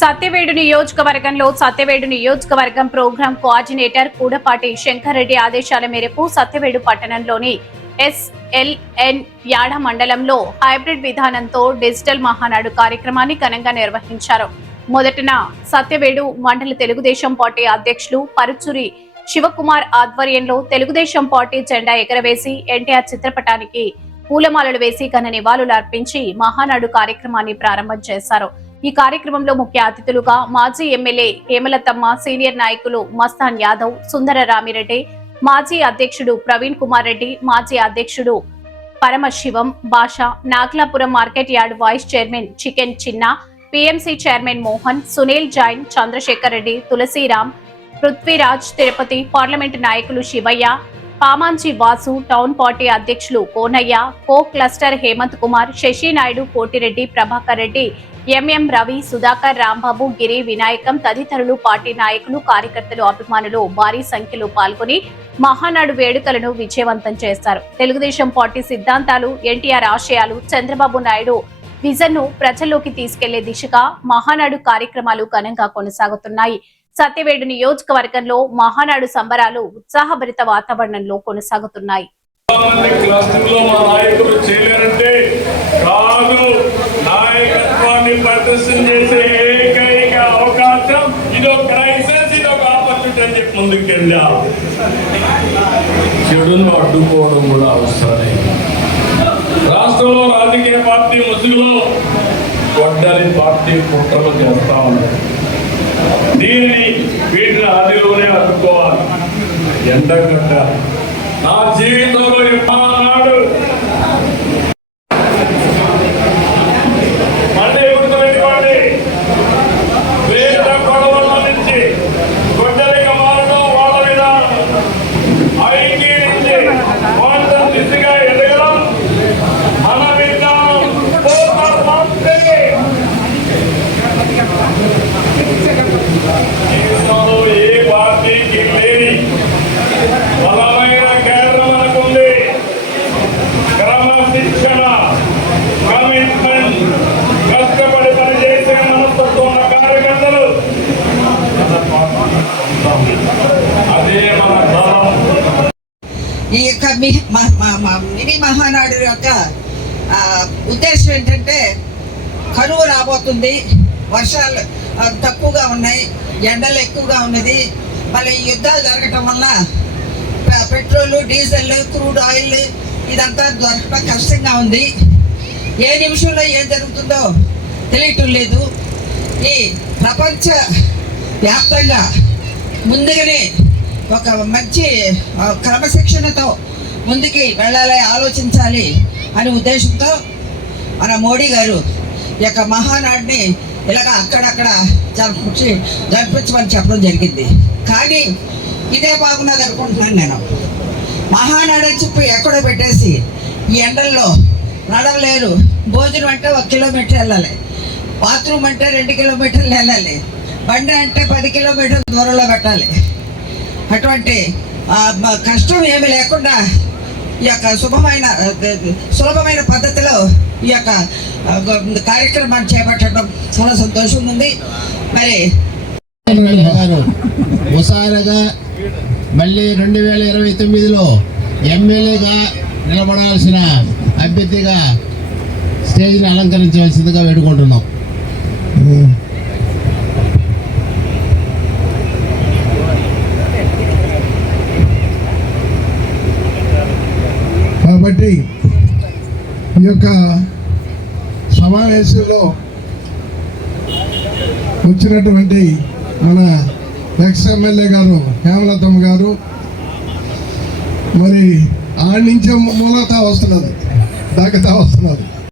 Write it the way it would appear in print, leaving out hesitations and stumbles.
సత్యవేడు నియోజకవర్గంలో సత్యవేడు నియోజకవర్గం programme coordinator కూడపాటి Shankar Reddy ఆదేశాల మేరకు సత్యవేడు పట్టణంలోని ఎస్ఎల్ఎన్ యాడ మండలంలో హైబ్రిడ్ విధానంతో డిజిటల్ మహానాడు కార్యక్రమాన్ని ఘనంగా నిర్వహించారు. మొదటన సత్యవేడు మండల తెలుగుదేశం పార్టీ అధ్యక్షులు పరుచూరి శివకుమార్ ఆధ్వర్యంలో తెలుగుదేశం పార్టీ జెండా ఎగరవేసి ఎన్టీఆర్ చిత్రపటానికి పూలమాలలు వేసి ఘన నివాళులు అర్పించి మహానాడు కార్యక్రమాన్ని ప్రారంభం చేశారు. ఈ కార్యక్రమంలో ముఖ్య అతిథులుగా మాజీ ఎమ్మెల్యే హేమలతమ్మ, సీనియర్ నాయకులు మస్తాన్ యాదవ్, సుందర రామిరెడ్డి, మాజీ అధ్యక్షుడు ప్రవీణ్ కుమార్ రెడ్డి, మాజీ అధ్యక్షుడు Paramasivam Basha, Naglapuram market yard vice chairman chicken Chinna, PMC chairman Mohan, Sunil Jain, Chandrasekhar Reddy, Tulasiram, Prithviraj, Tirupati parliament నాయకులు శివయ్య, పామాంచి వాసు, టౌన్ పార్టీ అధ్యక్షులు Konaiah, co cluster Hemanth Kumar, Sasi Naidu, Kotireddy, Prabhakar Reddy, MM Ravi, Sudhakar, Rambabu, Giri, Vinayakam తదితరులు పార్టీ నాయకులు, కార్యకర్తలు, అభిమానులు భారీ సంఖ్యలో పాల్గొని మహానాడు వేడుకలను విజయవంతం చేశారు. తెలుగుదేశం పార్టీ సిద్ధాంతాలు, ఎన్టీఆర్ ఆశయాలు, చంద్రబాబు నాయుడు విజన్ ను ప్రజల్లోకి తీసుకెళ్లే దిశగా మహానాడు కార్యక్రమాలు ఘనంగా కొనసాగుతున్నాయి. సత్యవేడు నియోజకవర్గంలో మహానాడు సంబరాలు ఉత్సాహభరిత వాతావరణంలో కొనసాగుతున్నాయి. చెడును అడ్డుకోవడం కూడా అవసరమే. రాష్ట్రంలో రాజకీయ పార్టీ ముసుగులో గొడ్డలి పార్టీ కుట్రలు చేస్తా ఉన్నారు. వీటిని ఆదిలోనే అడ్డుకోవాలి. ఎండగడ్డ నా జీవితంలో నాడు మళ్ళీ గుర్తుపెట్టుకోండి. వేద గొడవల నుంచి గొడ్డలిగా మారడం వాళ్ళ విధానం. ఐక్య నుంచి వాళ్ళ దిశగా ఎదగడం మన విధానం. ఏ పార్టీకి లేని బలమైన కేంద్రం అనుకుంది. క్రమశిక్షణ, కమిట్మెంట్, కష్టపడి పనిచేసే మనస్తత్వం ఉన్న కార్యకర్తలు అదే మన బలం. ఈ యొక్క మినీ మహానాడు యొక్క ఉద్దేశం ఏంటంటే, కరువు రాబోతుంది, వర్షాలు తక్కువగా ఉన్నాయి, ఎండలు ఎక్కువగా ఉన్నది, మళ్ళీ యుద్ధాలు జరగటం వల్ల పెట్రోల్, డీజిల్, క్రూడ్ ఆయిల్ ఇదంతా దొరకడం కష్టంగా ఉంది. ఏ నిమిషంలో ఏం జరుగుతుందో తెలియటం లేదు. ఈ ప్రపంచ వ్యాప్తంగా ముందుగానే ఒక మంచి క్రమశిక్షణతో ముందుకి వెళ్ళాలి, ఆలోచించాలి అనే ఉద్దేశంతో మన మోడీ గారు ఈ యొక్క మహానాడిని ఇలాగ అక్కడక్కడ జరిపించమని చెప్పడం జరిగింది. కానీ ఇదే బాగున్నది అనుకుంటున్నాను నేను. మహానాడు అని చెప్పి ఎక్కడో పెట్టేసి ఈ ఎండల్లో నడవలేరు. భోజనం అంటే 1 కిలోమీటర్ వెళ్ళాలి, బాత్రూమ్ అంటే 2 కిలోమీటర్లు వెళ్ళాలి, బండి అంటే 10 కిలోమీటర్ల దూరంలో పెట్టాలి. అటువంటి కష్టం ఏమి లేకుండా ఈ యొక్క సులభమైన పద్ధతిలో ఈ యొక్క కార్యక్రమాన్ని చేపట్టడం చాలా సంతోషంగా ఉంది. మరి ముసారగా మళ్ళీ 2029లో ఎమ్మెల్యేగా నిలబడాల్సిన అభ్యర్థిగా స్టేజ్ని అలంకరించవలసిందిగా వేడుకుంటున్నాం. కాబట్టి ఈ యొక్క సమావేశంలో వచ్చినటువంటి మన ఎక్స్ ఎమ్మెల్యే గారు హేమలతమ్మ గారు మరి ఆడి నుంచే మూలతా వస్తున్నది, దాకతా వస్తున్నది.